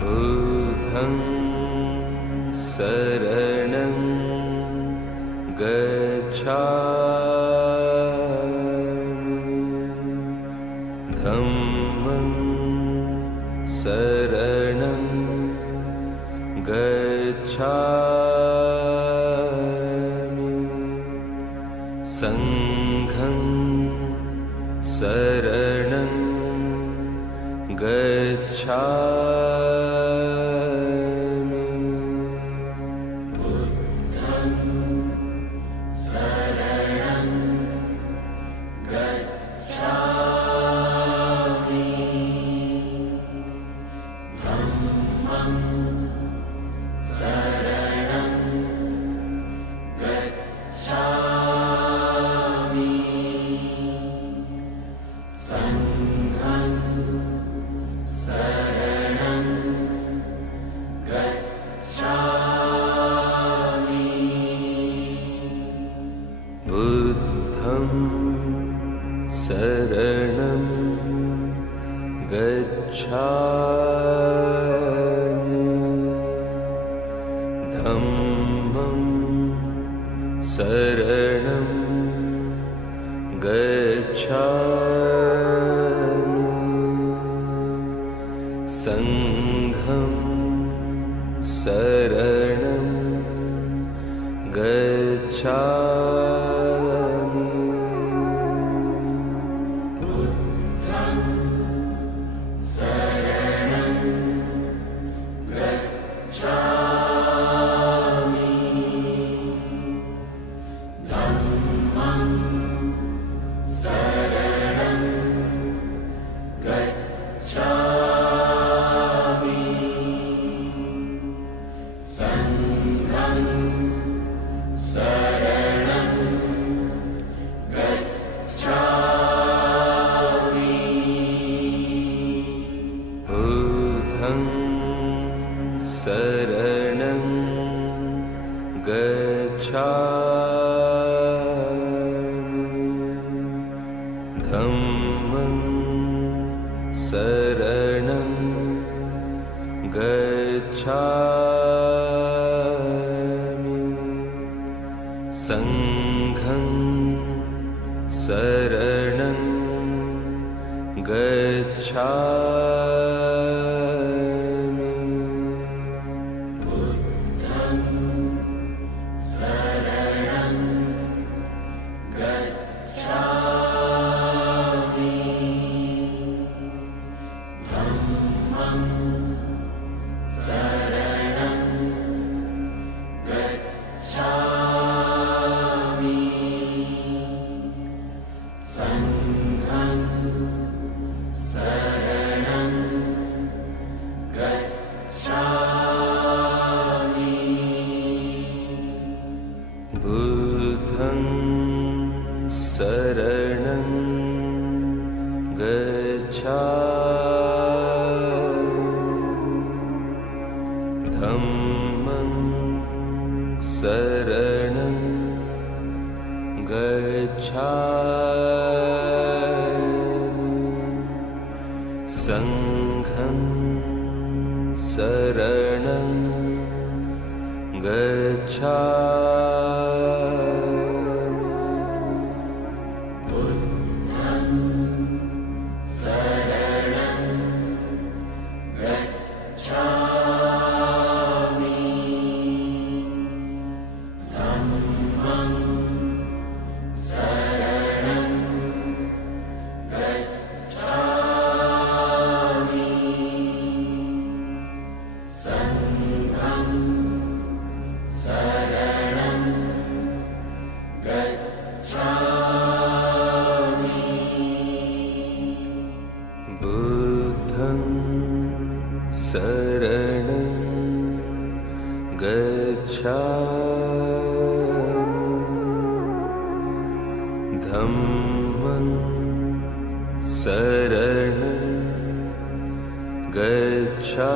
बुद्धं शरणं गच्छामि धम्मं शरणं गच्छामि संघं शरणं गच्छामि बुद्धं शरणं गच्छामि धम्मं शरणं गच्छामि संघं शरणं गच्छामि बुद्धं शरणं गच्छामि धम्मं शरणं गच्छामि संघं शरणं गच्छामि बुद्धं शरणं गच्छामि धम्मं शरणं गच्छामि संघं शरणं गच्छामि बुद्धं शरणं गच्छामि धम्मं शरणं गच्छामि संघं शरणं गच्छामि बुद्धं शरणं गच्छामि धम्मं शरणं गच्छामि संघं शरणं गच्छामि बुद्धं शरणं गच्छामि धम्मं शरणं गच्छामि संघं शरणं गच्छामि बुद्धं शरणं गच्छामि धम्मं शरणं गच्छामि संघं शरणं शरणं गच्छामि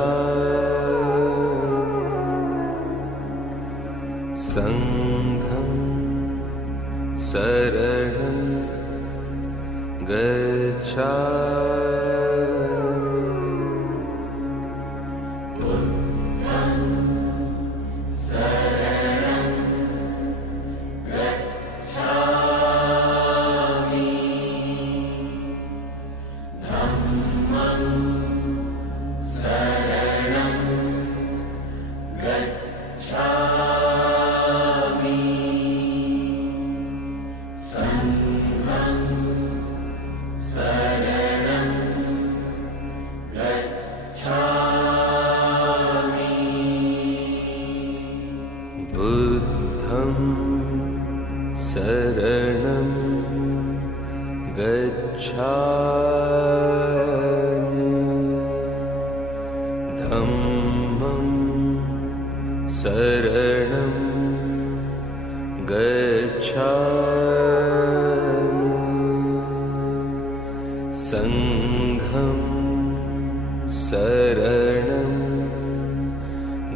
संघं शरणं गच्छामि बुद्धं शरणं गच्छामि धम्मं शरणं गच्छामि संघं शरणं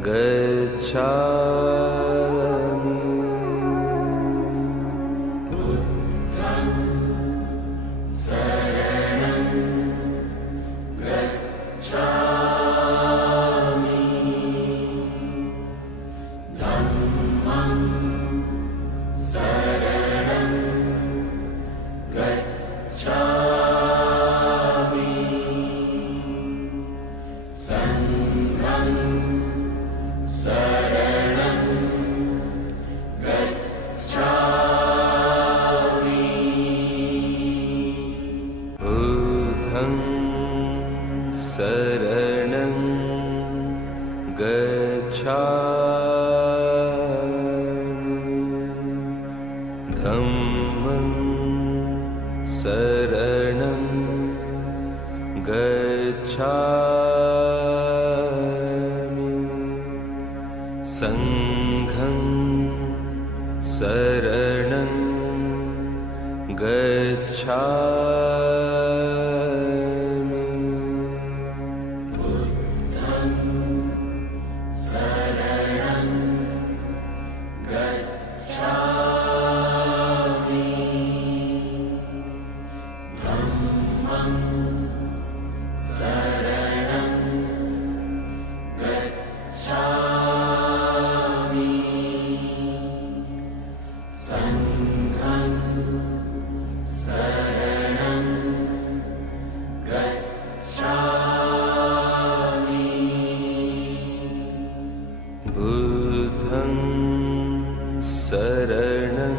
गच्छामि बुद्धं शरणं गच्छामि धम्मं शरणं गच्छामि संघं शरणं गच्छामि बुद्धं शरणं गच्छामि धम्मं शरणं गच्छामि संघं शरणं गच्छामि बुद्धं शरणं गच्छामि धम्मं शरणं गच्छामि संघं शरणं गच्छामि बुद्धं शरणं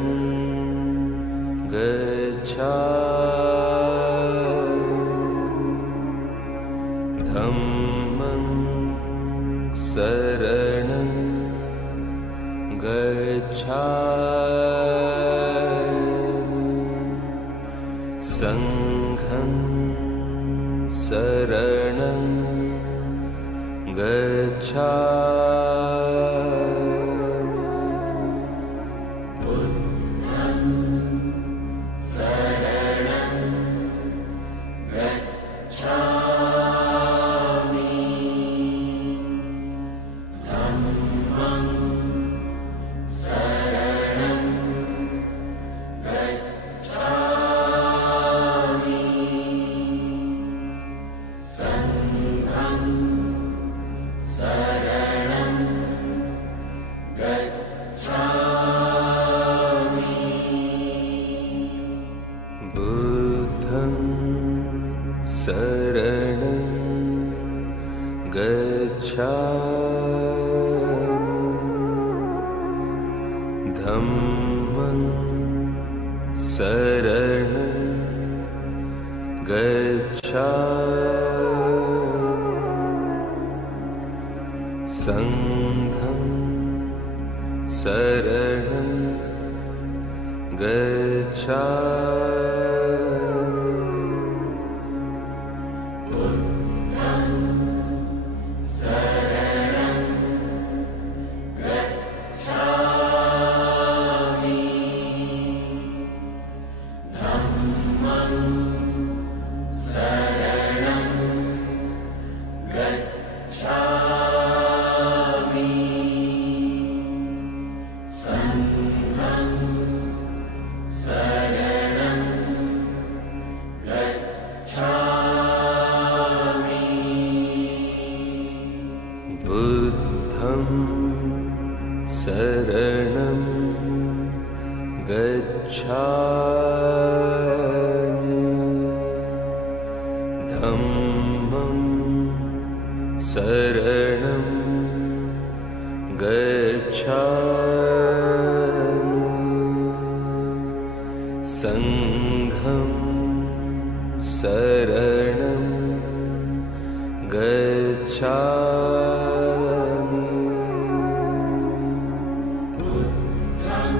गच्छामि धम्मं शरणं गच्छामि संघं शरणं गच्छामि बुद्धं शरणं गच्छामि धम्मं शरणं गच्छामि संघं शरणं गच्छामि बुद्धं शरणं गच्छामि धम्मं शरणं गच्छामि संघं शरणं गच्छामि बुद्धं शरणं गच्छामि धम्मं शरणं गच्छामि संघं शरणं गच्छामि बुद्धं शरणं गच्छामि धम्मं धम्मं शरणं गच्छामि संघं शरणं गच्छामि बुद्धं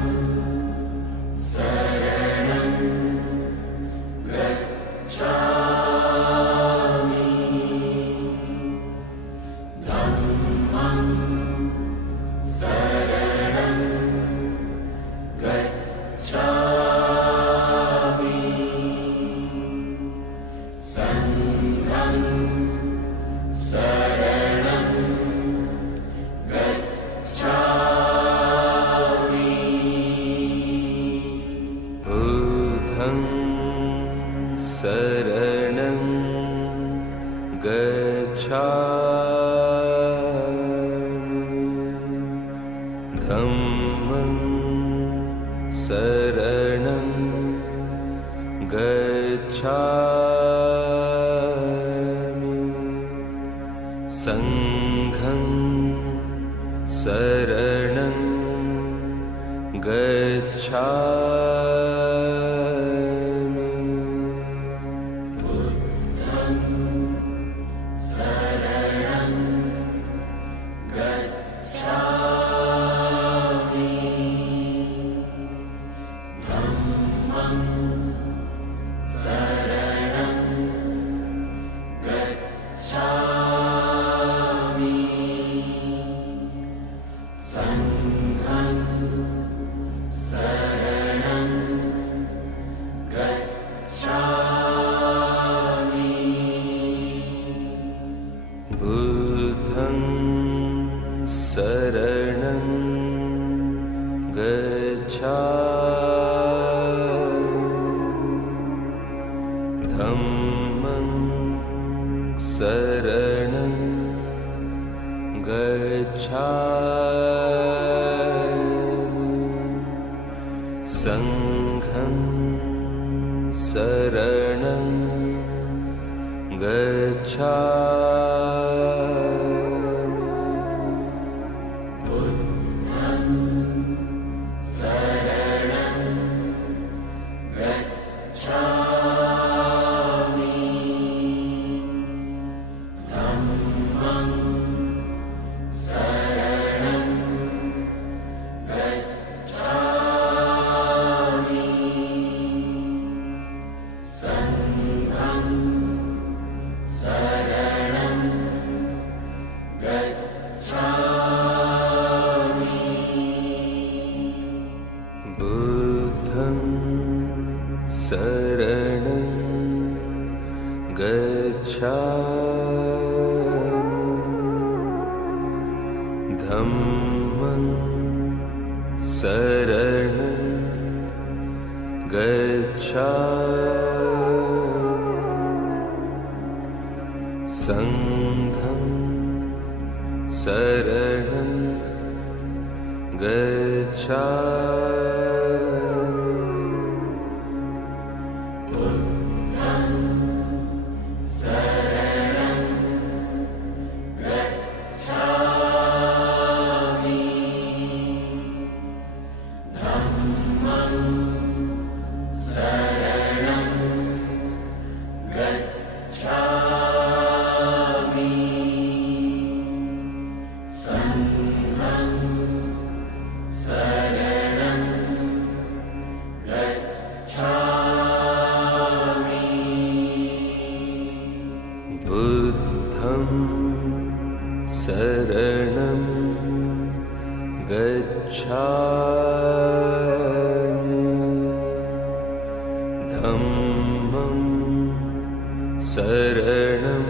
शरणं गच्छामि धम्मं शरणं गच्छामि संघं शरणं गच्छामि बुद्धं शरणं गच्छामि धम्मं शरणं गच्छामि संघं शरणं गच्छामि बुद्धं शरणं गच्छामि धम्मं शरणं गच्छामि संघं शरणं गच्छामि बुद्धं शरणं गच्छामि धम्मं शरणं गच्छामि संघं शरणं गच्छामि बुद्धं शरणं गच्छामि धम्मं शरणं गच्छामि संघं शरणं गच्छामि बुद्धं शरणं गच्छामि धम्मं शरणं गच्छामि संघं शरणं गच्छामि बुद्धं शरणं गच्छामि धम्मं शरणं गच्छामि संघं शरणं गच्छामि बुद्धं शरणं गच्छामि धम्मं शरणं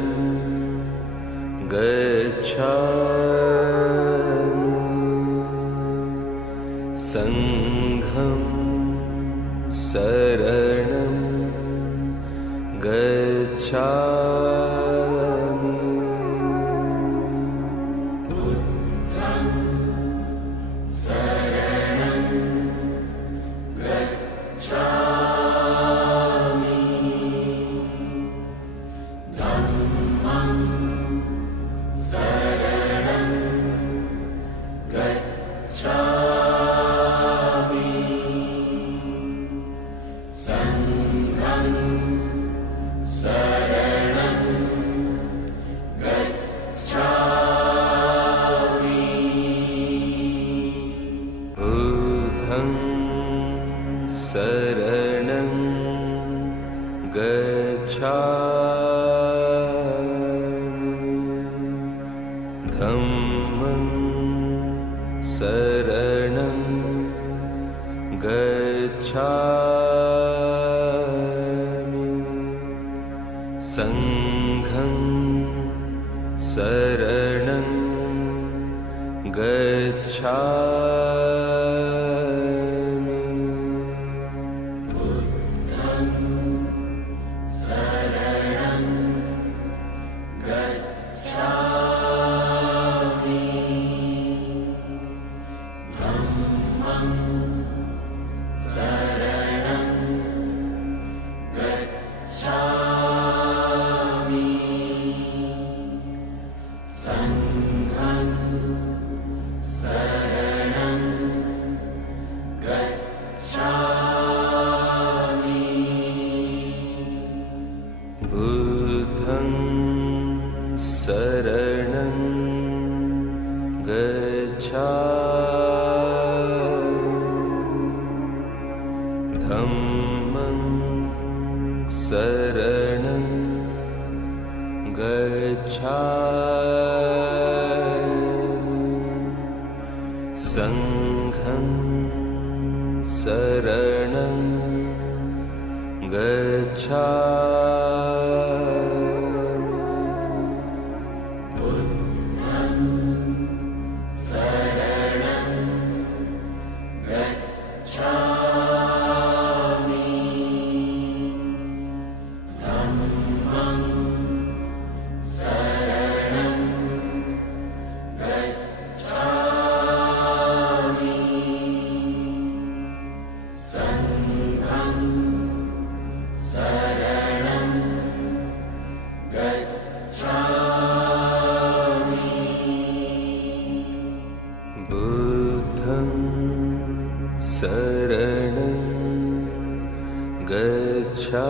गच्छामि संघं शरणं गच्छामि बुद्धं शरणं गच्छामि धम्मं शरणं गच्छामि संघं शरणं गच्छामि बुद्धं शरणं गच्छामि धम्मं शरणं गच्छामि संघं शरणं गच्छामि बुद्धं शरणं गच्छामि धम्मं शरणं गच्छामि संघं शरणं गच्छामि बुद्धं शरणं गच्छामि धम्मं शरणं गच्छामि संघं शरणं गच्छामि बुद्धं शरणं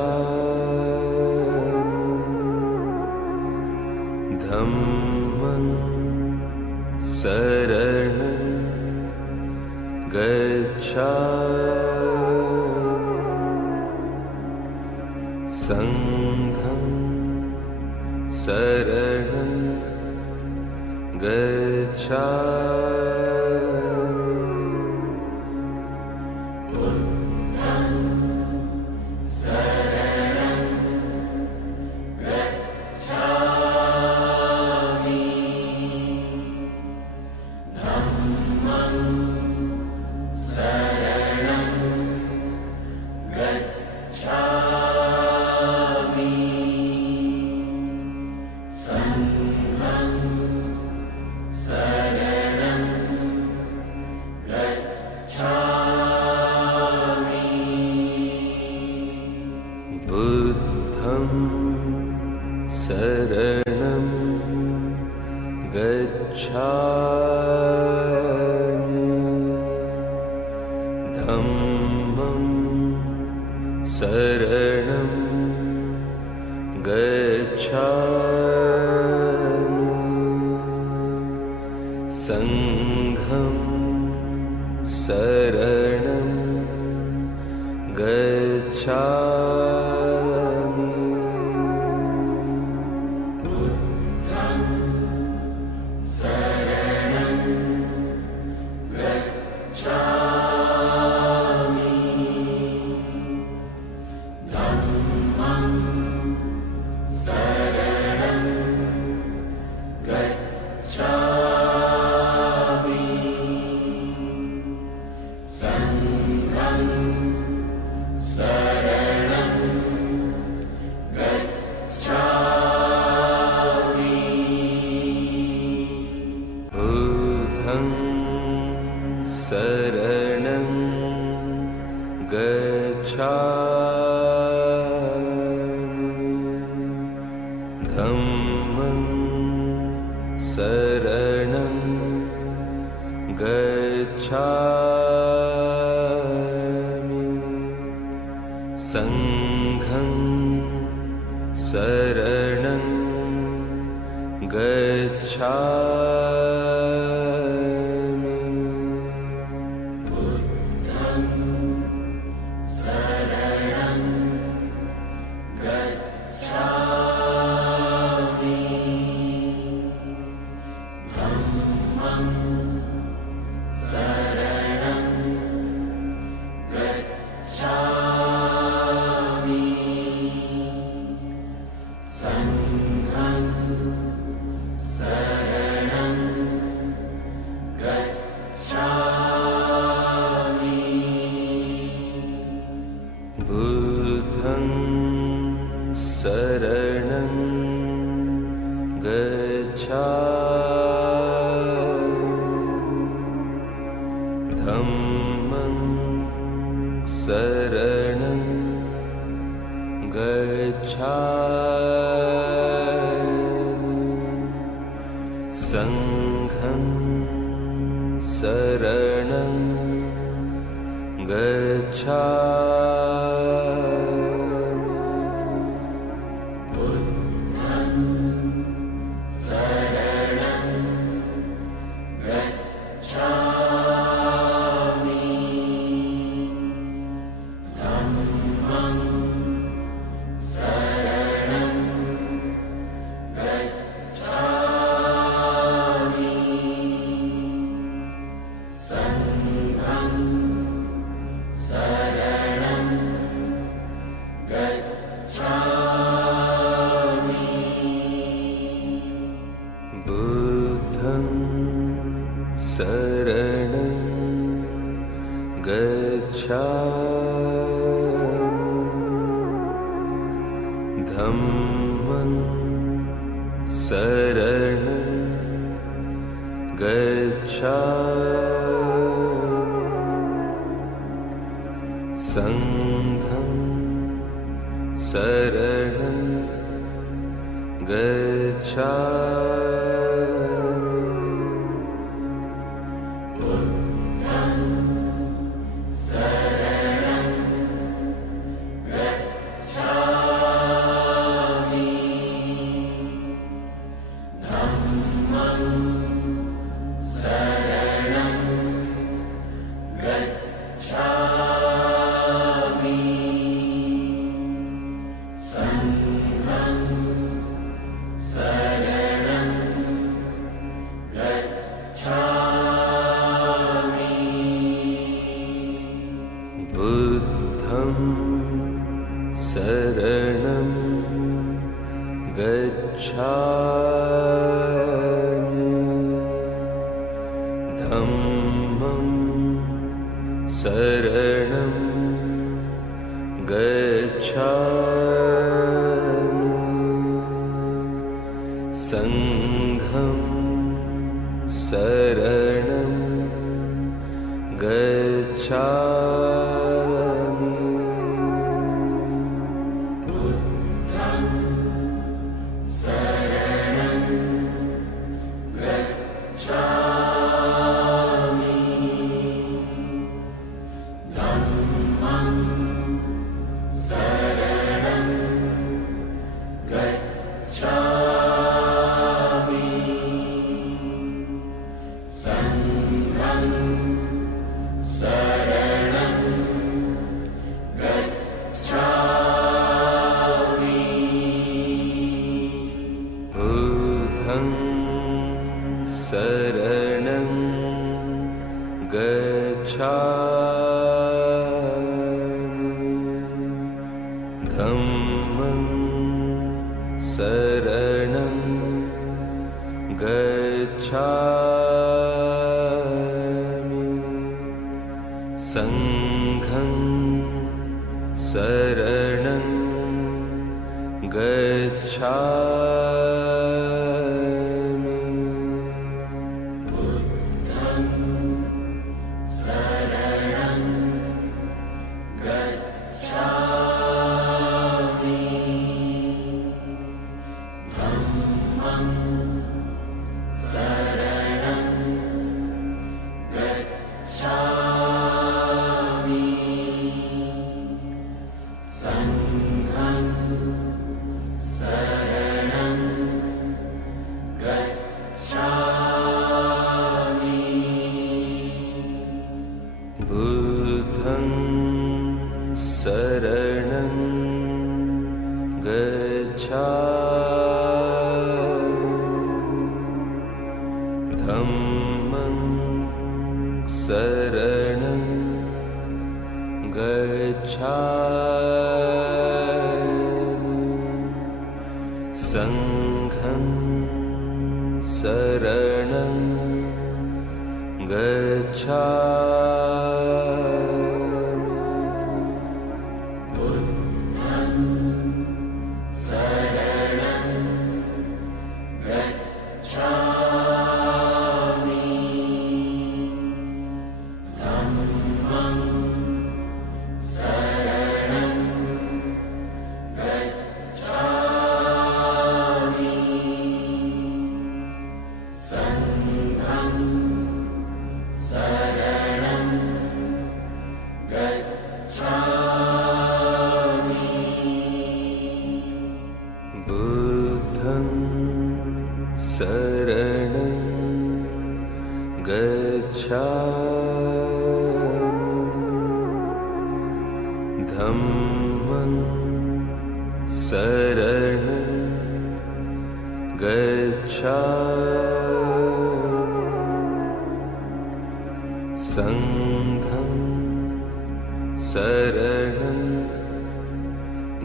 गच्छामि धम्मं शरणं गच्छामि संघं शरणं गच्छामि बुद्धं शरणं गच्छामि धम्मं शरणं गच्छामि संघं शरणं गच्छामि बुद्धं शरणं गच्छामि धम्मं शरणं गच्छामि संघं शरणं गच्छामि बुद्धं शरणं गच्छामि धम्मं शरणं गच्छामि संघं शरणं गच्छामि बुद्धं शरणं गच्छामि धम्मं शरणं गच्छामि संघं शरणं गच्छामि बुद्धं शरणं गच्छामि धम्मं शरणं गच्छामि संघं शरणं गच्छामि बुद्धं शरणं गच्छामि धम्मं शरणं गच्छामि संघं शरणं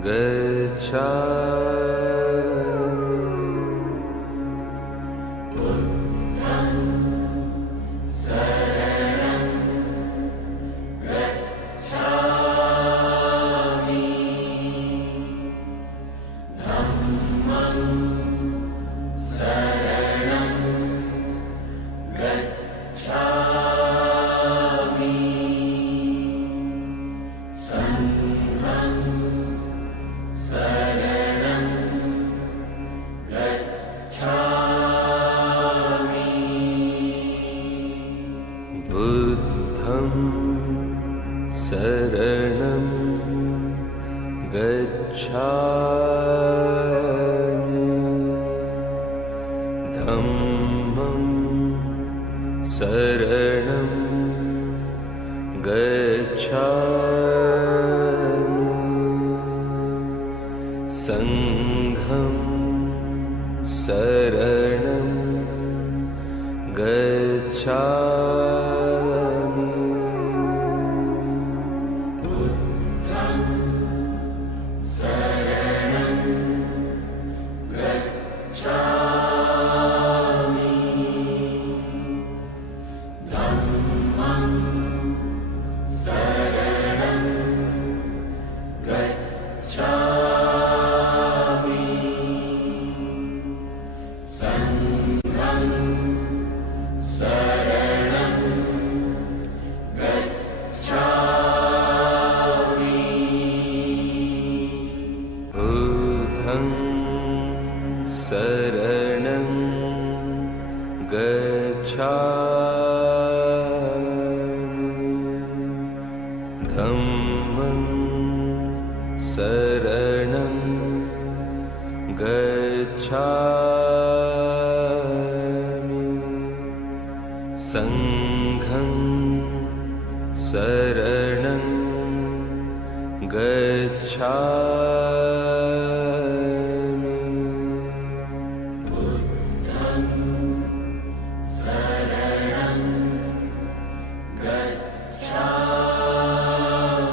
गच्छामि बुद्धं शरणं गच्छामि धम्मं शरणं गच्छामि संघं शरणं गच्छामि बुद्धं शरणं गच्छामि धम्मं शरणं गच्छामि संघं शरणं गच्छामि बुद्धं शरणं गच्छामि धम्मं शरणं गच्छामि संघं शरणं गच्छामि बुद्धं शरणं गच्छामि धम्मं शरणं गच्छामि संघं शरणं गच्छामि बुद्धं शरणं गच्छामि धम्मं शरणं गच्छामि संघं शरणं गच्छामि बुद्धं शरणं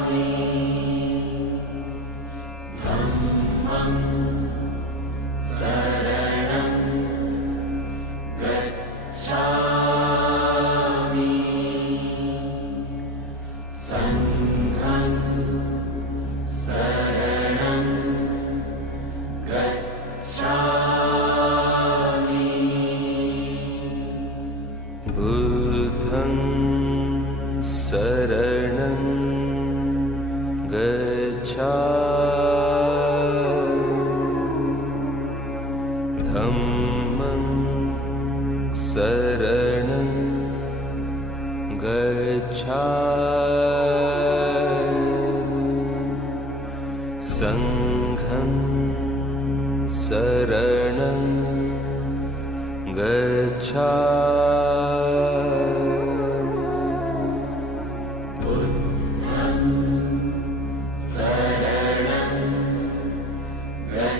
गच्छामि धम्मं शरणं गच्छामि संघं शरणं गच्छामि बुद्धं शरणं गच्छामि धम्मं शरणं गच्छामि संघं शरणं गच्छामि बुद्धं शरणं गच्छामि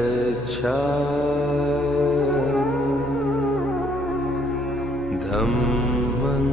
गच्छामि धम्मं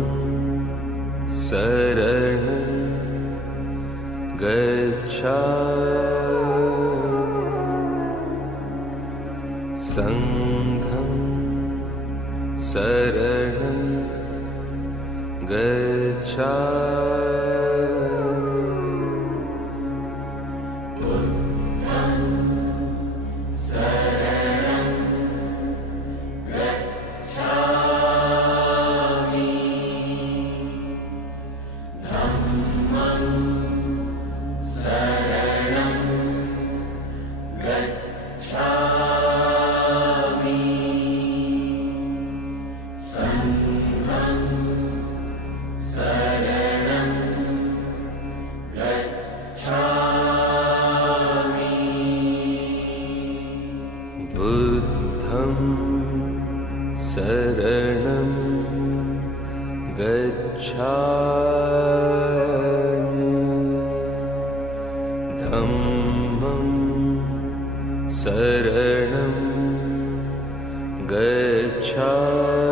शरणं गच्छामि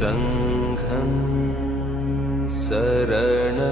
संघं शरणं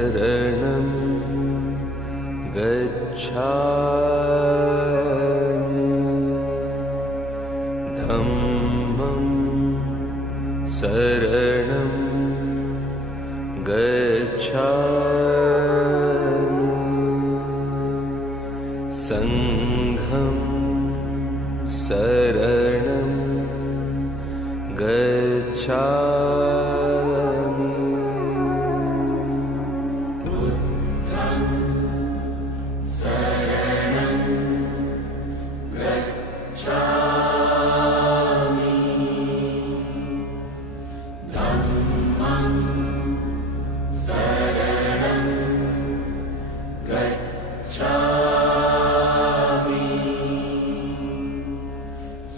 शरणं गच्छामि धम्मं शरणं गच्छामि संघं शरणं गच्छामि बुद्धं शरणं गच्छामि धम्मं शरणं गच्छामि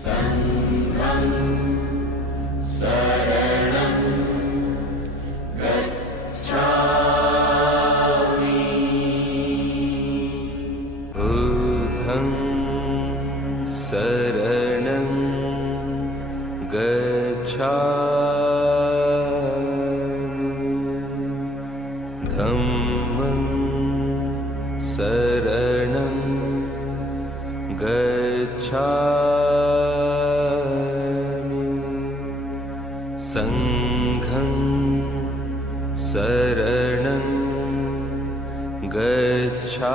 संघं शरणं गच्छामि बुद्धं शरणं गच्छामि धम्मं शरणं गच्छामि संघं शरणं गच्छामि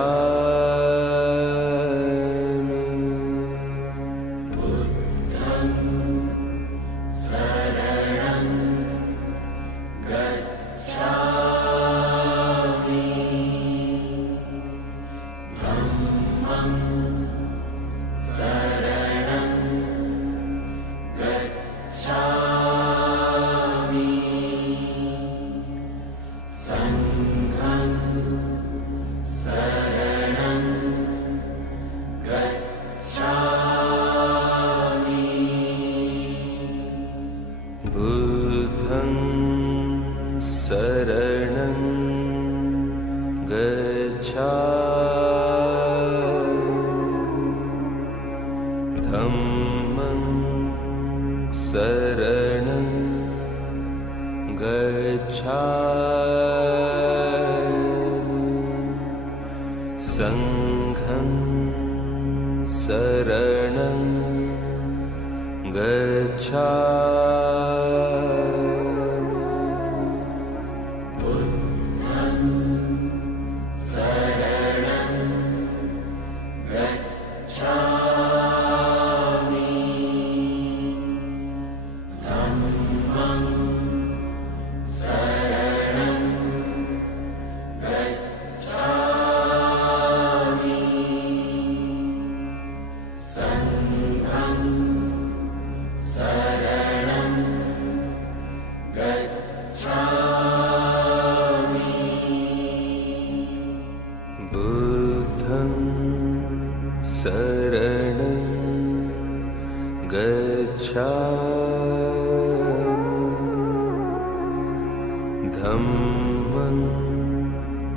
बुद्धं शरणं गच्छामि धम्मं शरणं गच्छामि संघं शरणं गच्छामि बुद्धं शरणं गच्छामि धम्मं शरणं गच्छामि संघं शरणं गच्छामि बुद्धं शरणं गच्छामि धम्मं शरणं गच्छामि संघं शरणं गच्छामि बुद्धं शरणं गच्छामि धम्मं